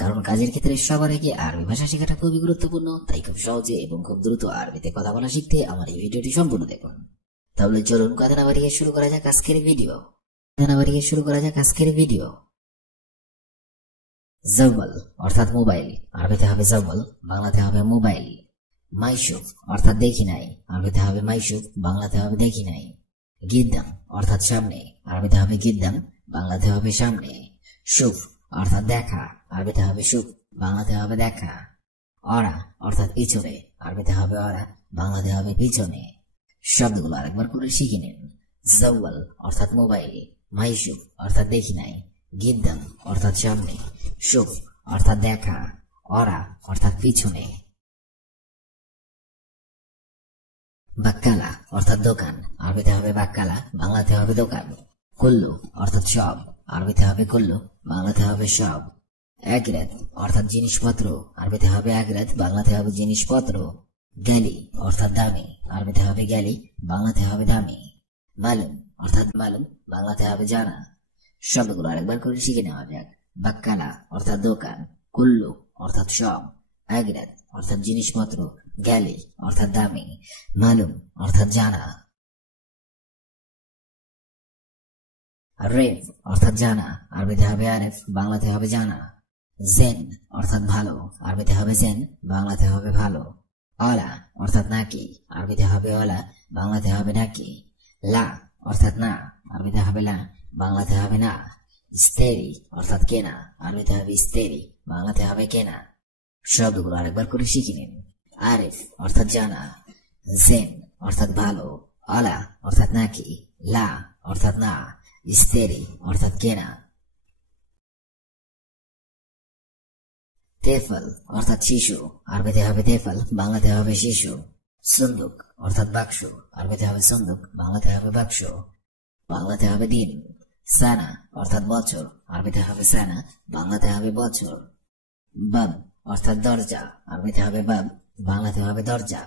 কারণ কাজের ক্ষেত্রে সবার আগে আরবি ভাষা শেখাটা খুবই গুরুত্বপূর্ণ। তাই খুব সহজে এবং খুব দ্রুত আরবিতে কথা বলা শিখতে আমার এই ভিডিওটি সম্পূর্ণ দেখুন। তাহলে চলুন কথা না বাড়িয়ে শুরু করা যাক আজকের ভিডিও। জাওয়াল অর্থাৎ মোবাইল, আরবিতে হবে জাওয়াল, বাংলাতে হবে মোবাইল। মাইশুফ অর্থাৎ দেখি নাই, আরবিতে হবে মাইশুফ, বাংলাতে হবে দেখি নাই। গিদ্দাম অর্থাৎ সামনে, আরবিতে হবে গিদ্দাম, বাংলাতে হবে সামনে। শুফ অর্থাৎ দেখা, আরবিতে হবে শুফ, বাংলাতে হবে দেখা। অরা অর্থাৎ পিছনে, আরবিতে হবে অরা, বাংলাতে হবে পিছনে। শব্দগুলো আরেকবার করে শিখে নিন। জাওয়াল অর্থাৎ মোবাইল, মাইশুফ অর্থাৎ দেখি নাই, গিদ্দাম অর্থাৎ সামনে, শুফ অর্থাৎ দেখা, অরা অর্থাৎ পিছনে। বাক্কালা অর্থাৎ দোকান, আরবিতে হবে বাক্কালা, বাংলাতে হবে দোকান। কুল্লু অর্থাৎ সব, আরবিতে হবে কুল্লু, বাংলাতে হবে সব। আগরাত অর্থাৎ জিনিসপত্র, আরবিতে হবে আগরাত, বাংলাতে হবে জিনিসপত্র। গালি অর্থাৎ দামি, আরবিতে হবে গালি, বাংলাতে হবে দামি। মালুম অর্থাৎ মালুম, বাংলাতে হবে জানা। শব্দগুলো আরেকবার করে শিখে নেওয়া যাক। বাক্কালা অর্থাৎ দোকান, কুল্লু অর্থাৎ সব, আগরাত অর্থাৎ জিনিসপত্র, গালি অর্থাৎ দামি, মালুম অর্থাৎ জানা। রেফ অর্থাৎ জানা, আরবিতে হবে আরেফ, বাংলাতে হবে জানা। জেন অর্থাৎ ভালো, আরবিতে হবে জেন, বাংলাতে হবে ভালো। অলা অর্থাৎ নাকি, আরবিতে হবে অলা, বাংলাতে হবে নাকি। লা অর্থাৎ না, আরবিতে হবে লা, বাংলাতে হবে না। ইস্তেরি অর্থাৎ কেনা, আরবিতে হবে ইস্তেরি, বাংলাতে হবে কেনা। শব্দগুলো আরেকবার করে শিখে নিন। আরেফ অর্থাৎ জানা, জেন অর্থাৎ ভালো, অলা অর্থাৎ নাকি, লা অর্থাৎ না, ইস্তেরি অর্থাৎ কেনা। তেফল অর্থাৎ শিশু, আরবিতে হবে তেফল, বাংলাতে হবে শিশু। সুন্দুক অর্থাৎ বাক্স, আরবিতে হবে সুন্দুক, বাংলাতে হবে বাক্স, বাংলাতে হবে দিন। সানা অর্থাৎ বছর, আরবিতে হবে সানা, বাংলাতে হবে বছর। বাব অর্থাৎ দরজা, আরবিতে হবে বাব, বাংলাতে হবে দরজা।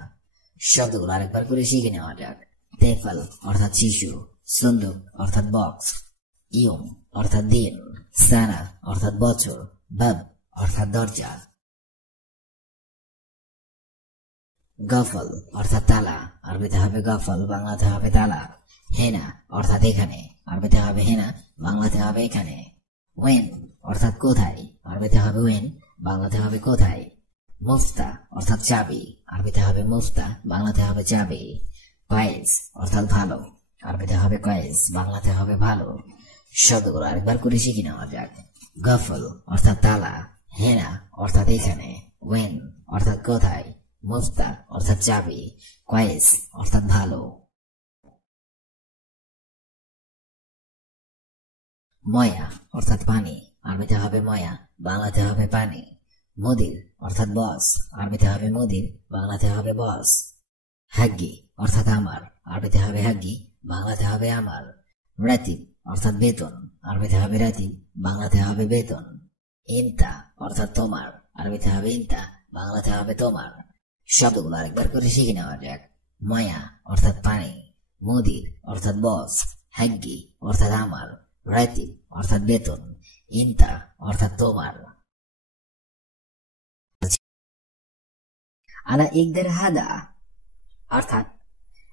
শব্দগুলো আরেকবার করে শিখে নেওয়া যাক। তেফল অর্থাৎ শিশু, সুন্দুক অর্থাৎ বক্স, ইয়ম অর্থাৎ দিন, সানা অর্থাৎ বছর, বাব অর্থাৎ দরজা। গফল অর্থাৎ তালা, আরবিতে হবে গফল, বাংলাতে হবে তালা। হেনা অর্থাৎ এখানে, আরবিতে হবে হেনা, বাংলাতে হবে এখানে। ওয়েন অর্থাৎ কোথায়, আরবিতে হবে ওয়েন, বাংলাতে হবে কোথায়। মুফতা অর্থাৎ চাবি, আরবিতে হবে মুফতা, বাংলাতে হবে চাবি। কয়েস অর্থাৎ ভালো, আরবিতে হবে কয়েস, বাংলাতে হবে ভালো। শব্দগুলো আরেকবার করে শিখে নেওয়া যাক। গফল অর্থাৎ তালা, হেনা অর্থাৎ এখানে, ওয়েন অর্থাৎ কোথায়, মুফতা অর্থাৎ চাবি, কয়েস অর্থাৎ ভালো। ময়া অর্থাৎ পানি, আরবিতে হবে ময়া, বাংলাতে হবে পানি। মুদির অর্থাৎ বস, আরবিতে হবে মুদির, বাংলাতে হবে বস। হাগ্গি অর্থাৎ আমার, আরবিতে হবে হাগ্গি, বাংলাতে হবে আমার। রাতিব অর্থাৎ বেতন, আরবিতে হবে রাতিব, বাংলাতে হবে বেতন। ইনতা অর্থাৎ তোমার, আরবিতে হবে ইনতা, বাংলাতে হবে তোমার। শব্দগুলো আরেকবার করে শিখে নেওয়া যাক। ময়া অর্থাৎ পানি, মুদির অর্থাৎ বস, হাগ্গি অর্থাৎ আমার, রাতিব অর্থাৎ বেতন, ইনতা অর্থাৎ তোমার। আনা ইকদার হাদা অর্থাৎ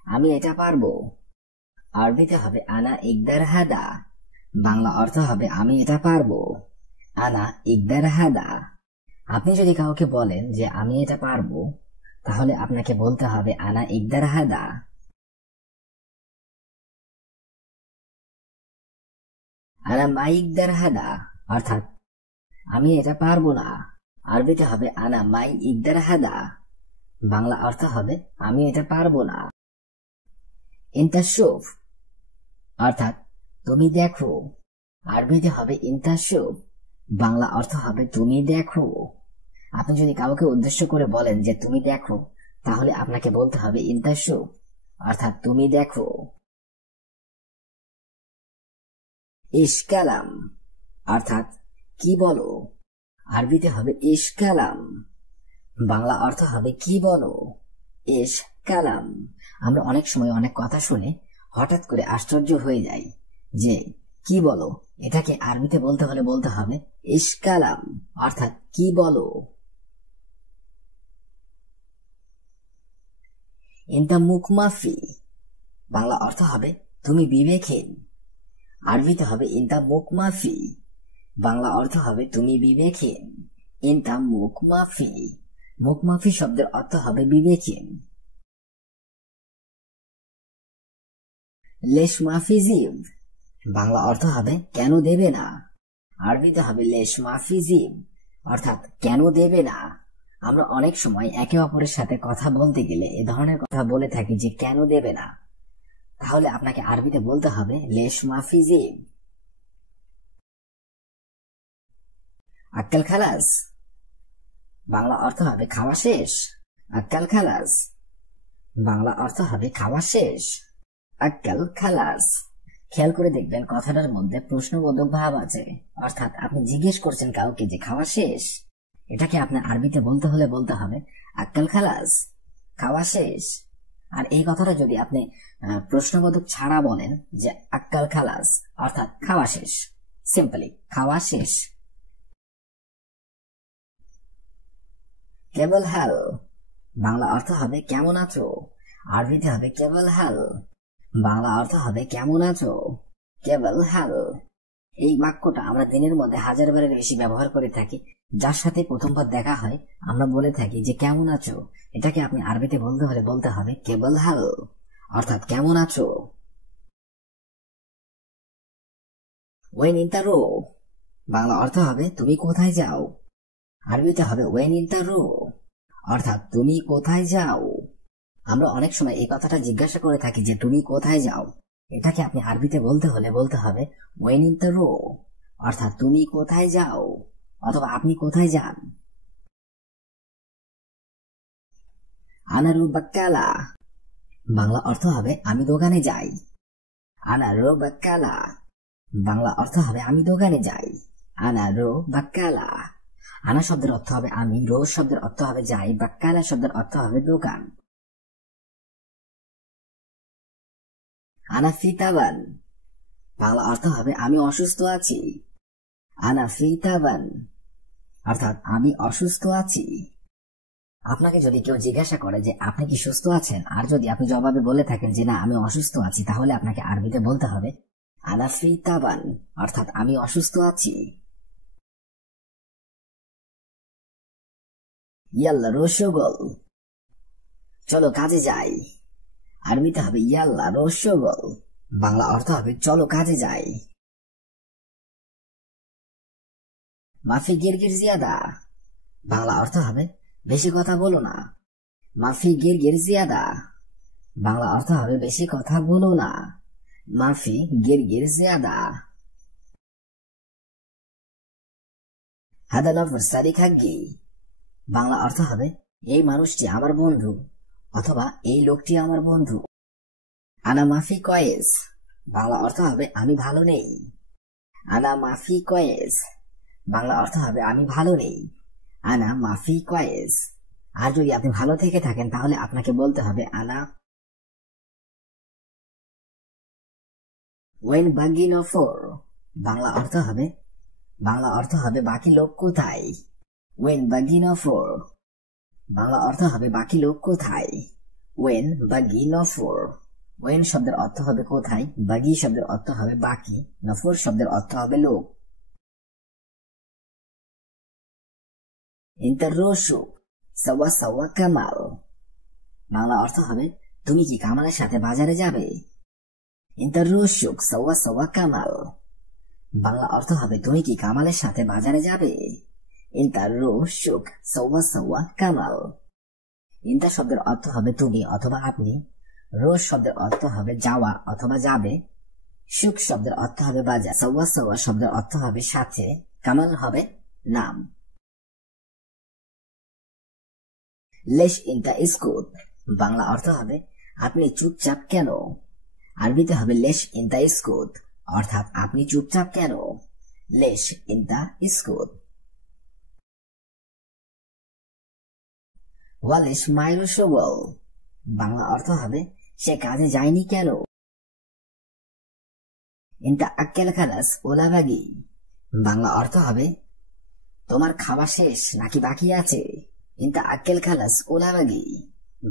আমি এটা পারবো, আরবিতে হবে আনা ইকদার হাদা, বাংলা অর্থ হবে আমি এটা পারবো। আনা ইকদার হাদা। আপনি যদি কাউকে বলেন যে আমি এটা পারবো, তাহলে আপনাকে বলতে হবে আনা ইকদার হাদা। আনা মা ইকদার হাদা অর্থাৎ আমি এটা পারবো না, আরবিতে হবে আনা মাই ইকদার হাদা, বাংলা অর্থ হবে আমি এটা পারবো না। ইনতা শুফ অর্থাৎ তুমি দেখো, আরবিতে হবে ইনতা শুফ, বাংলা অর্থ হবে তুমি দেখো। আপনি যদি কাউকে উদ্দেশ্য করে বলেন যে তুমি দেখো, তাহলে আপনাকে বলতে হবে ইনতা শুফ অর্থাৎ তুমি দেখো। ইশকালাম অর্থাৎ কি বলো, আরবিতে হবে ইশকালাম, বাংলা অর্থ হবে কি বলো। ইশকালাম। আমরা অনেক সময় অনেক কথা শুনে হঠাৎ করে আশ্চর্য হয়ে যাই যে কি বলো, এটাকে আরবিতে বলতে হলে বলতে হবে ইশকালাম, অর্থাৎ কি বলো। ইনতা মুকমাফি, বাংলা অর্থ হবে তুমি বিবেকহীন। আরবিতে হবে ইনতা মুকমাফি, বাংলা অর্থ হবে তুমি বিবেকহীন। ইনতা মুকমাফি, মুকমাফি শব্দের অর্থ হবে বিবেকহীন। লেশ মাফি জিব, বাংলা অর্থ হবে কেন দেবে না। আরবিতে হবে লেশ মাফি জিব, অর্থাৎ কেন দেবে না। আমরা অনেক সময় একে অপরের সাথে কথা বলতে গেলে এ ধরনের কথা বলে থাকি যে কেন দেবে না, তাহলে আপনাকে আরবিতে বলতে হবে লেশ মাফি জিব। আক্কাল খালাস, বাংলা অর্থ হবে খাওয়া শেষ। আক্কাল খালাস, বাংলা অর্থ হবে খাওয়া শেষ। আক্কাল খালাস। খেয়াল করে দেখবেন কথাটার মধ্যে প্রশ্নবোধক ভাব আছে, অর্থাৎ আপনি জিজ্ঞেস করছেন কাউকে যে খাওয়া শেষ। এটাকে আপনার আরবিতে বলতে হলে বলতে হবে আক্কাল খালাস, খাওয়া শেষ। আর এই কথাটা যদি আপনি প্রশ্নবোধক ছাড়া বলেন যে আক্কাল খালাস, অর্থাৎ খাওয়া শেষ, সিম্পলি খাওয়া শেষ। কেবল হাল, বাংলা অর্থ হবে কেমন আছো। আরবিতে হবে কেবল হাল, বাংলা অর্থ হবে কেমন আছো। কেবল হাল, এই বাক্যটা আমরা দিনের মধ্যে 1000 বারের বেশি ব্যবহার করে থাকি। যার সাথে প্রথমবার দেখা হয় আমরা বলে থাকি যে কেমন আছো। এটাকে আপনি আরবিতে বলতে হলে বলতে হবে কেবল হাল, অর্থাৎ কেমন আছো। ওয়েন ইনতা রো, বাংলা অর্থ হবে তুমি কোথায় যাও। আরবিতে হবে ওয়েন ইনতা রো, অর্থাৎ তুমি কোথায় যাও। আমরা অনেক সময় এই কথাটা জিজ্ঞাসা করে থাকি যে তুমি কোথায় যাও। এটাকে আপনি আরবিতে বলতে হলে বলতে হবে ওয়েন ইনতা রো, অর্থাৎ তুমি কোথায় যাও অথবা আপনি কোথায় যান। আনারু বাক্কালা, বাংলা অর্থ হবে আমি দোকানে যাই। আনারু বাক্কালা, বাংলা অর্থ হবে আমি দোকানে যাই। আনারু বাক্কালা। আনা শব্দের অর্থ হবে আমি, রোজ শব্দের অর্থ হবে যাই, বাক্কালা শব্দের অর্থ হবে দোকান। আনা ফি তাবান, বাংলা অর্থ হবে আমি অসুস্থ আছি। আনা ফি তাবান, অর্থাৎ আমি অসুস্থ আছি। আপনাকে যদি কেউ জিজ্ঞাসা করে যে আপনি কি সুস্থ আছেন, আর যদি আপনি জবাবে বলে থাকেন যে না আমি অসুস্থ আছি, তাহলে আপনাকে আরবিতে বলতে হবে আনা ফি তাবান, অর্থাৎ আমি অসুস্থ আছি। ইয়াল্লা রসগোল, চলো কাজে যাই। আরবিতে হবে ইয়াল্লা রসগোল, বাংলা অর্থ হবে চলো কাজে যাই। মাফি গিরগির জিয়াদা, বাংলা অর্থ হবে বেশি কথা বলো না। মাফি গিরগির জিয়াদা, বাংলা অর্থ হবে বেশি কথা বলো না। মাফি গিরগির জিয়াদা। হাদা নফর সাদিক হাগ্গি, বাংলা অর্থ হবে এই মানুষটি আমার বন্ধু অথবা এই লোকটি আমার বন্ধু। আনা মাফি কয়েস, বাংলা অর্থ হবে আমি ভালো নেই। আনা মাফি কয়েস, বাংলা অর্থ হবে আমি ভালো নেই। আনা মাফি কয়েস। আর যদি আপনি ভালো থেকে থাকেন তাহলে আপনাকে বলতে হবে আনা ওয়েন বাগি নফর, বাংলা অর্থ হবে বাকি লোক কোথায়। ওয়েন বাগি নফর, বাংলা অর্থ হবে বাকি লোক কোথায়। ওয়েন বাগি নফর। ওয়েন শব্দের অর্থ হবে কোথায়, বাগি শব্দের অর্থ হবে বাকি, নফর শব্দের অর্থ হবে লোক। ইন্টাররোশু সাওয়া সাওয়া কামাল, বাংলা অর্থ হবে তুমি কি কামালের সাথে বাজারে যাবে। ইন্টাররোশুক সাওয়া সাওয়া কামাল, বাংলা অর্থ হবে তুমি কি কামালের সাথে বাজারে যাবে। ইন্টাররোশুক সাওয়া সাওয়া কামাল। ইন্টা শব্দের অর্থ হবে তুমি অথবা আপনি, রোজ শব্দের অর্থ হবে যাওয়া অথবা যাবে, সুখ শব্দের অর্থ হবে বাজার, সাওয়া সাওয়া শব্দের অর্থ হবে সাথে, কামাল হবে নাম। লেশ ইনতা ইস্কুত, বাংলা অর্থ হবে আপনি চুপচাপ কেন। আরবিতে হবে লেশ ইনতা ইস্কুত, অর্থাৎ আপনি চুপচাপ কেন। লেশ ইনতা ইস্কুত। ওয়ালিশ মাইরু শোগল, বাংলা অর্থ হবে সে কাজে যায়নি কেন। ইনতা আক্কেল খালাস ওলা বাগি, বাংলা অর্থ হবে তোমার খাওয়া শেষ নাকি বাকি আছে। ইনতা আক্কেল খালাস ওলা বাগি,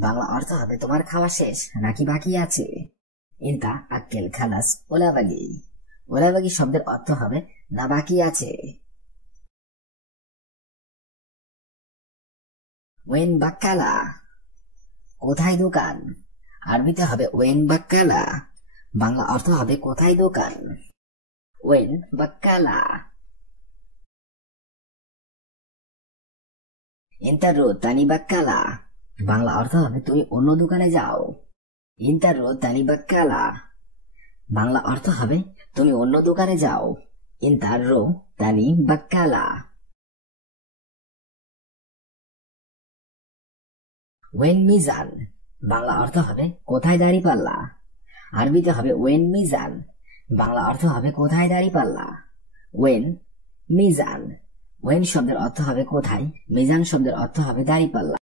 বাংলা অর্থ হবে তোমার খাওয়া শেষ নাকি বাকি আছে। ইনতা আক্কেল খালাস ওলা বাগি, ওলা বাগি শব্দের অর্থ হবে না বাকি আছে। ওয়েন বাক্কালা, কোথায় দোকান, আরবিতে হবে ওয়েন বাক্কালা, বাংলা অর্থ হবে কোথায় দোকান। ওয়েন বাক্কালা। ইন্টারো তানি বাক্কালা, বাংলা অর্থ হবে তুমি অন্য দোকানে যাও। ইন্টারো তানি বাক্কালা, বাংলা অর্থ হবে তুমি অন্য দোকানে যাও। ইন্টারো তানি বাক্কালা। ওয়েন মিজান, বাংলা অর্থ হবে কোথায় দাড়ি পাল্লা, আরবিতে হবে ওয়েন মিজান, বাংলা অর্থ হবে কোথায় দাড়ি পাল্লা। ওয়েন মিজান, ওয়েন শব্দের অর্থ হবে কোথায়, মিজান শব্দের অর্থ হবে দাড়ি পাল্লা।